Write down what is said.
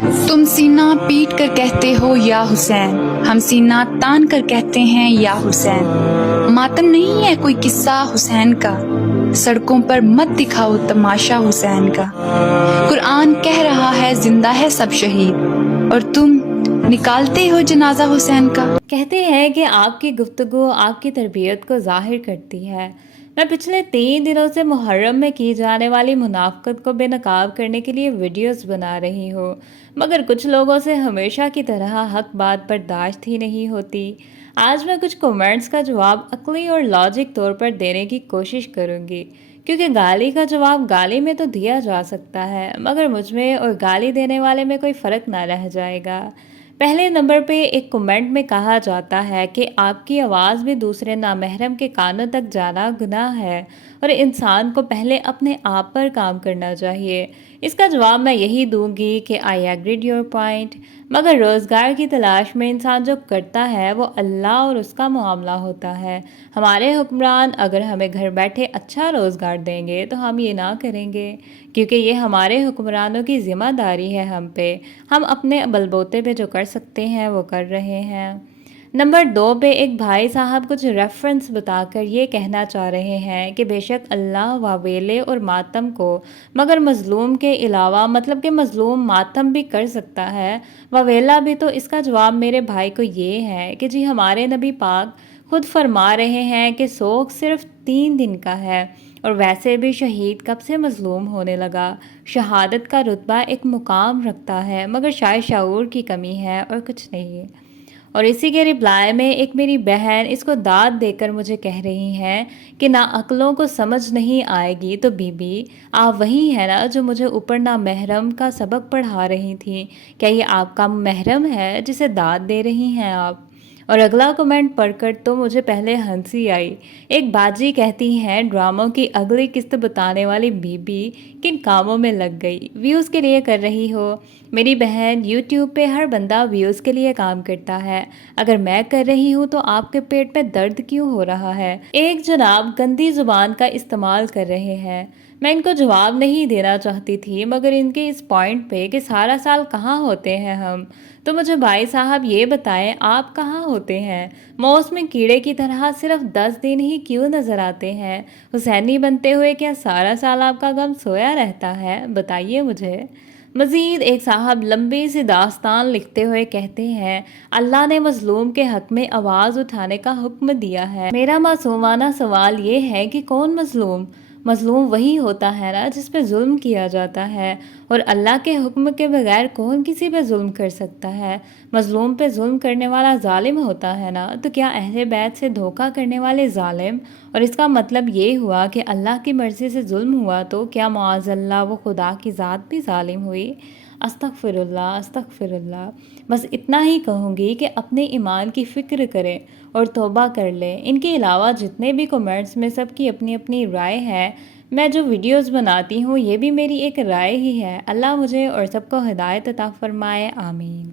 تم سینہ پیٹ کر کہتے ہو یا حسین، ہم سینہ تان کر کہتے ہیں یا حسین۔ ماتم نہیں ہے کوئی قصہ حسین کا، سڑکوں پر مت دکھاؤ تماشا حسین کا۔ قرآن کہہ رہا ہے زندہ ہے سب شہید، اور تم نکالتے ہو جنازہ حسین کا۔ کہتے ہیں کہ آپ کی گفتگو آپ کی تربیت کو ظاہر کرتی ہے۔ میں پچھلے 3 دنوں سے محرم میں کی جانے والی منافقت کو بے نقاب کرنے کے لیے ویڈیوز بنا رہی ہوں، مگر کچھ لوگوں سے ہمیشہ کی طرح حق بات برداشت ہی نہیں ہوتی۔ آج میں کچھ کومنٹس کا جواب عقلی اور لاجک طور پر دینے کی کوشش کروں گی، کیونکہ گالی کا جواب گالی میں تو دیا جا سکتا ہے، مگر مجھ میں اور گالی دینے والے میں کوئی فرق نہ رہ جائے گا۔ پہلے نمبر پہ ایک کمنٹ میں کہا جاتا ہے کہ آپ کی آواز بھی دوسرے نامحرم کے کانوں تک جانا گناہ ہے اور انسان کو پہلے اپنے آپ پر کام کرنا چاہیے۔ اس کا جواب میں یہی دوں گی کہ I agreed your point، مگر روزگار کی تلاش میں انسان جو کرتا ہے وہ اللہ اور اس کا معاملہ ہوتا ہے۔ ہمارے حکمران اگر ہمیں گھر بیٹھے اچھا روزگار دیں گے تو ہم یہ نہ کریں گے، کیونکہ یہ ہمارے حکمرانوں کی ذمہ داری ہے ہم پہ۔ ہم اپنے بلبوتے پہ جو کر سکتے ہیں وہ کر رہے ہیں۔ نمبر 2 پہ ایک بھائی صاحب کچھ ریفرنس بتا کر یہ کہنا چاہ رہے ہیں کہ بے شک اللہ واویلے اور ماتم کو، مگر مظلوم کے علاوہ، مطلب کہ مظلوم ماتم بھی کر سکتا ہے، واویلا بھی۔ تو اس کا جواب میرے بھائی کو یہ ہے کہ جی ہمارے نبی پاک خود فرما رہے ہیں کہ سوگ صرف 3 دن کا ہے، اور ویسے بھی شہید کب سے مظلوم ہونے لگا۔ شہادت کا رتبہ ایک مقام رکھتا ہے، مگر شاید شعور کی کمی ہے اور کچھ نہیں۔ اور اسی کے رپلائی میں ایک میری بہن اس کو داد دے کر مجھے کہہ رہی ہیں کہ ناعقلوں کو سمجھ نہیں آئے گی تو بی بی آپ وہی ہیں نا جو مجھے اوپر نامحرم کا سبق پڑھا رہی تھیں، کیا یہ آپ کا محرم ہے جسے داد دے رہی ہیں آپ؟ اور اگلا کمنٹ پڑھ کر تو مجھے پہلے ہنسی آئی۔ ایک باجی کہتی ہیں ڈراموں کی اگلی قسط بتانے والی بی بی کن کاموں میں لگ گئی؟ ویوز کے لیے کر رہی ہو؟ میری بہن یوٹیوب پہ ہر بندہ ویوز کے لیے کام کرتا ہے، اگر میں کر رہی ہوں تو آپ کے پیٹ میں درد کیوں ہو رہا ہے؟ ایک جناب گندی زبان کا استعمال کر رہے ہیں۔ میں ان کو جواب نہیں دینا چاہتی تھی، مگر ان کے اس پوائنٹ پہ کہ سارا سال کہاں ہوتے ہیں ہم، تو مجھے بھائی صاحب یہ بتائیں آپ کہاں ہوتے ہیں؟ موسم کیڑے کی طرح صرف 10 دن ہی کیوں نظر آتے ہیں؟ حسینی بنتے ہوئے کیا سارا سال آپ کا غم سویا رہتا ہے؟ بتائیے مجھے۔ مزید ایک صاحب لمبی سی داستان لکھتے ہوئے کہتے ہیں اللہ نے مظلوم کے حق میں آواز اٹھانے کا حکم دیا ہے۔ میرا معصومانہ سوال یہ ہے کہ کون مظلوم؟ مظلوم وہی ہوتا ہے نا جس پہ ظلم کیا جاتا ہے، اور اللہ کے حکم کے بغیر کون کسی پہ ظلم کر سکتا ہے؟ مظلوم پہ ظلم کرنے والا ظالم ہوتا ہے نا، تو کیا اہل بیت سے دھوکہ کرنے والے ظالم؟ اور اس کا مطلب یہ ہوا کہ اللہ کی مرضی سے ظلم ہوا تو کیا معاذ اللہ وہ خدا کی ذات بھی ظالم ہوئی؟ استغفر اللہ استغفر اللہ۔ بس اتنا ہی کہوں گی کہ اپنے ایمان کی فکر کریں اور توبہ کر لیں۔ ان کے علاوہ جتنے بھی کومنٹس میں سب کی اپنی اپنی رائے ہے، میں جو ویڈیوز بناتی ہوں یہ بھی میری ایک رائے ہی ہے۔ اللہ مجھے اور سب کو ہدایت عطا فرمائے، آمین۔